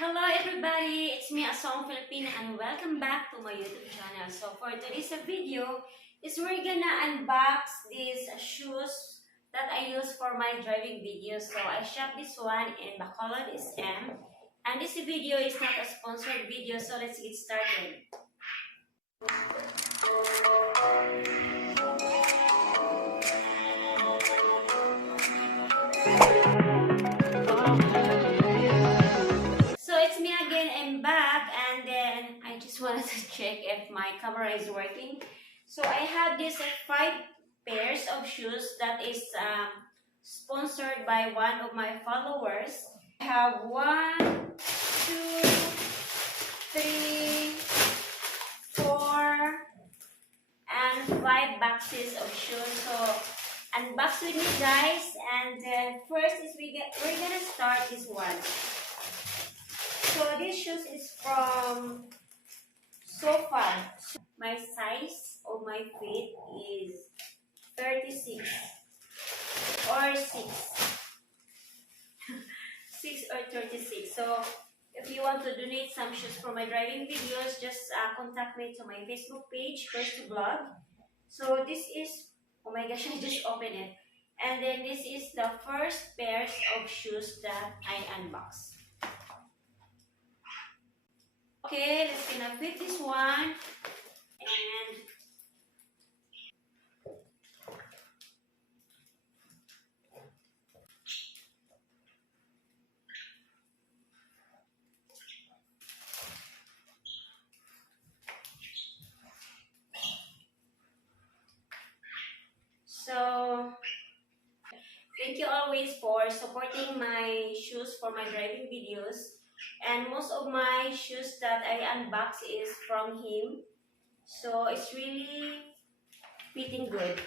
Hello everybody, it's me Asawang Filipina and welcome back to my YouTube channel. So for today's video is we're gonna unbox these shoes that I use for my driving videos. So I shot this one in Bacolod SM and this video is not a sponsored video, so let's get started. I'm back and then I just wanted to check if my camera is working. So I have these 5 pairs of shoes that is sponsored by one of my followers. I have 1, 2, 3, 4 and 5 boxes of shoes. So unbox with me guys, and then first is we're gonna start this one. So this shoes is from Sofa. My size of my feet is 36 or 6. 6 or 36. So if you want to donate some shoes for my driving videos, just contact me to my Facebook page, First to Vlog. So this is, oh my gosh, I just opened it. And then this is the first pairs of shoes that I unboxed. Okay, let's gonna fit this one and so thank you always for supporting my shoes for my driving videos. And most of my shoes that I unbox is from him. So it's really fitting good.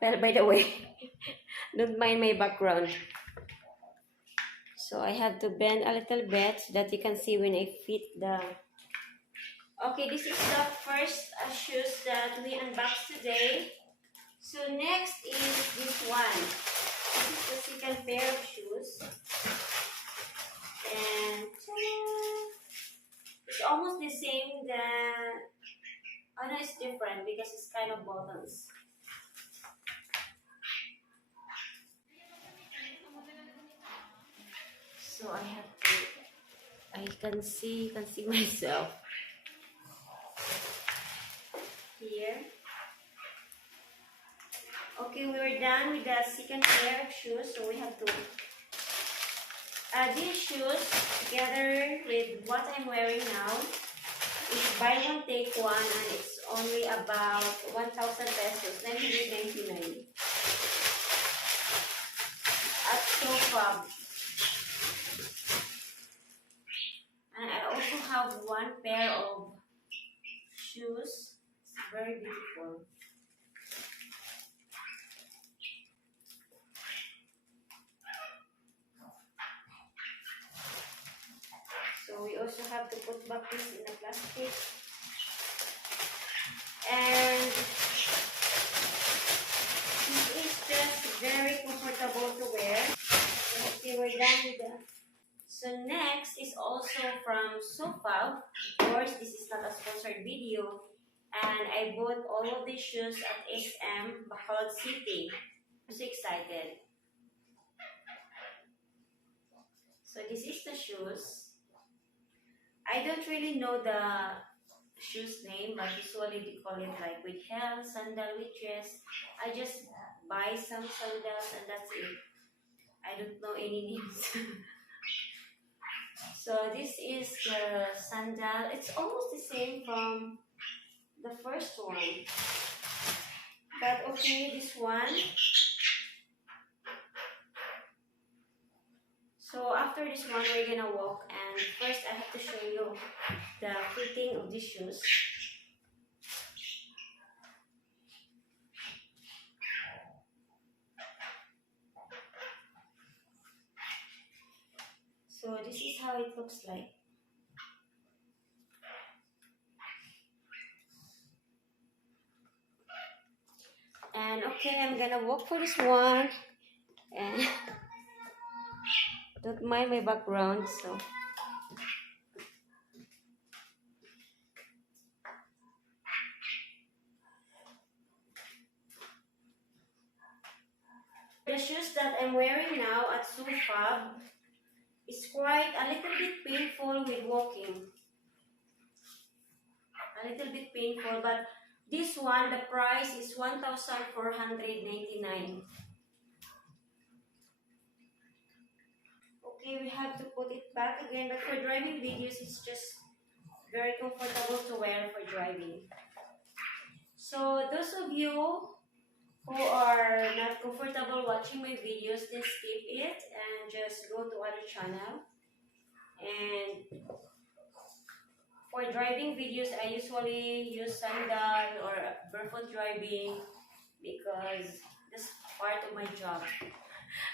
But by the way, don't mind my background. So I have to bend a little bit so that you can see when I fit the... Okay, this is the first shoes that we unboxed today. So next is this one. This is the second pair of shoes. And it's almost the same. Oh no, it's different because it's kind of buttons. So I have to, you can see myself here. Okay, we were done with the second pair of shoes, so we have to add these shoes together with what I'm wearing now. It's buy one take one, and it's only about 1,000 pesos, 999 at Sofa. And I also have one pair of shoes. It's very beautiful. So we also have to put back this in the plastic. And this is just very comfortable to wear. So okay, we're done with that. So next is also from Sofa. Of course, this is not a sponsored video. And I bought all of these shoes at SM, Bacolod City. I'm so excited. So this is the shoes. I don't really know the shoes name, but usually they call it like with heel, sandal with dress. I just buy some sandals and that's it. I don't know any names. So this is the sandal. It's almost the same from the first one. But okay, this one. So after this one, we're gonna walk, and first I have to show you the fitting of these shoes. So this is how it looks like. And okay, I'm gonna walk for this one. And don't mind my background, so. The shoes that I'm wearing now at Sufab is quite a little bit painful with walking. A little bit painful, but this one, the price is 1,499. Okay, we have to put it back again, but for driving videos, it's just very comfortable to wear for driving. So those of you who are not comfortable watching my videos, then skip it and just go to other channel. And for driving videos, I usually use sandal or barefoot driving because that's part of my job.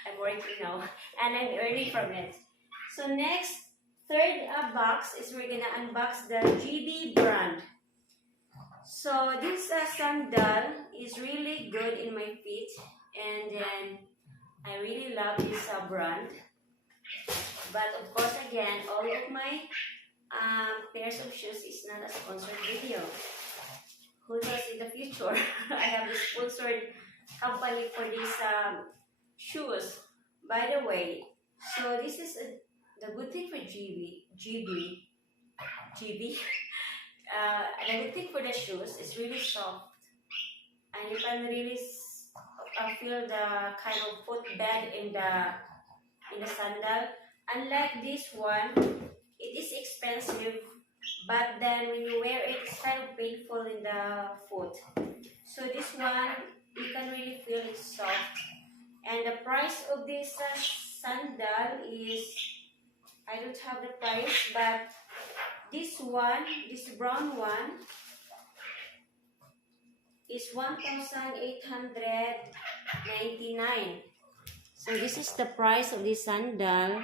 I'm working now and I'm earning from it. So next, third box is we're gonna unbox the GB brand. So this sandal is really good in my feet, and then I really love this brand. But of course, again, all of my pairs of shoes is not a sponsored video. Who knows in the future? I have a sponsored company for these shoes. By the way, so this is the good thing for GB. The good thing for the shoes is really soft, and you can really feel the kind of footbed in the sandal. Unlike this one, it is expensive, but then when you wear it, it's kind of painful in the foot. So this one, you can really feel it's soft. And the price of this sandal is, I don't have the price, but this one, this brown one, is 1,899. So this is the price of this sandal.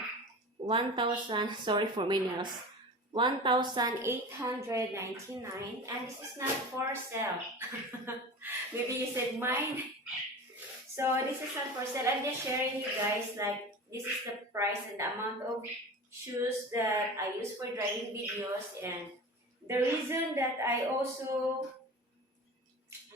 1,000, sorry for my nails, 1,899, and this is not for sale. Maybe you said mine. So this is not for sale. I'm just sharing you guys, like, this is the price and the amount of shoes that I use for driving videos. And the reason that I also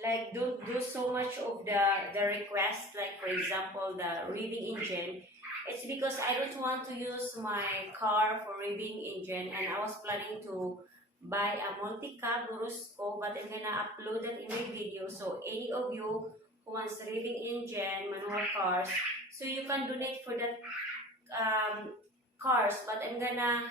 like don't do so much of the request, like for example the revving engine, it's because I don't want to use my car for revving engine, and I was planning to buy a multi-cab Rosco, but I'm gonna upload that in my video. So any of you who wants revving engine, manual cars, so you can donate for that cars, but I'm gonna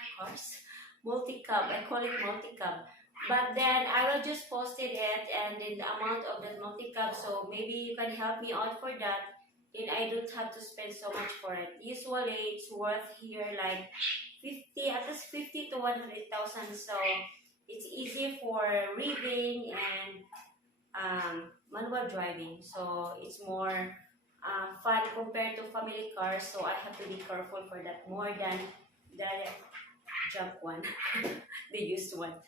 multi-cab, I call it multi-cab. But then I will just posted it and then the amount of that multi-cab, so maybe you can help me out for that. Then I don't have to spend so much for it. Usually it's worth here like 50, at least 50 to 100,000. So it's easy for revving and manual driving. So it's more fun compared to family cars. So I have to be careful for that more than the junk one, the used one.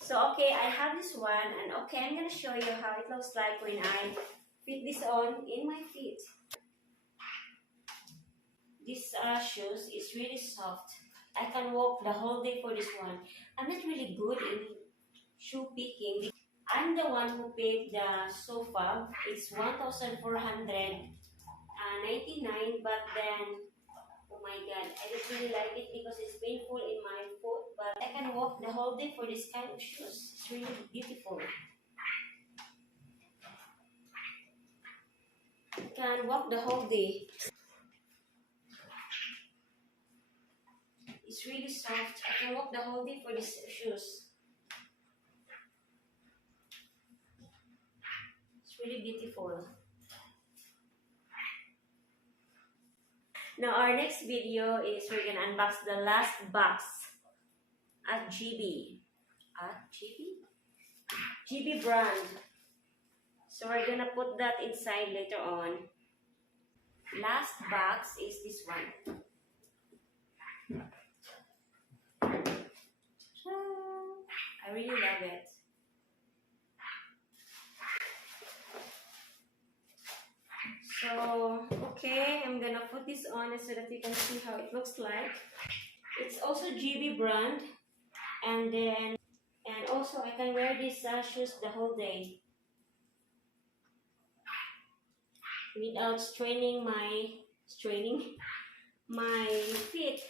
So okay, I have this one, and okay, I'm gonna show you how it looks like when I fit this on in my feet. This shoes is really soft. I can walk the whole day for this one. I'm not really good in shoe picking. I'm the one who paid the sofa. It's 1,499, but then oh my god, I don't really like it because it's painful in my foot, but I can walk the whole day for this kind of shoes. It's really beautiful. I can walk the whole day. It's really soft. I can walk the whole day for these shoes. It's really beautiful. Now our next video is we're gonna unbox the last box at GB. At GB? GB brand. So we're gonna put that inside later on. Last box is this one. I really love it. on so that you can see how it looks like. It's also GB brand, and also I can wear these shoes the whole day without straining my feet.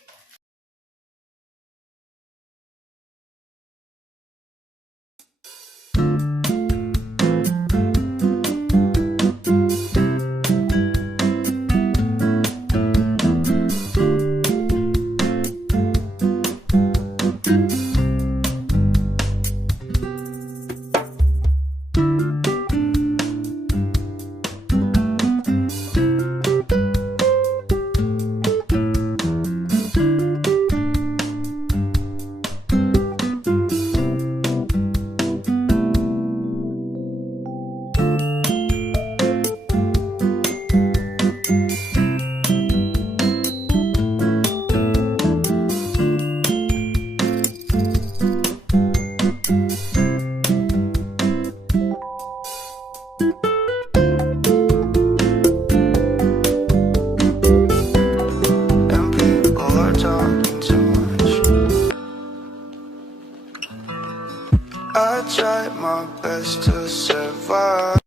And people are talking too much. I tried my best to survive.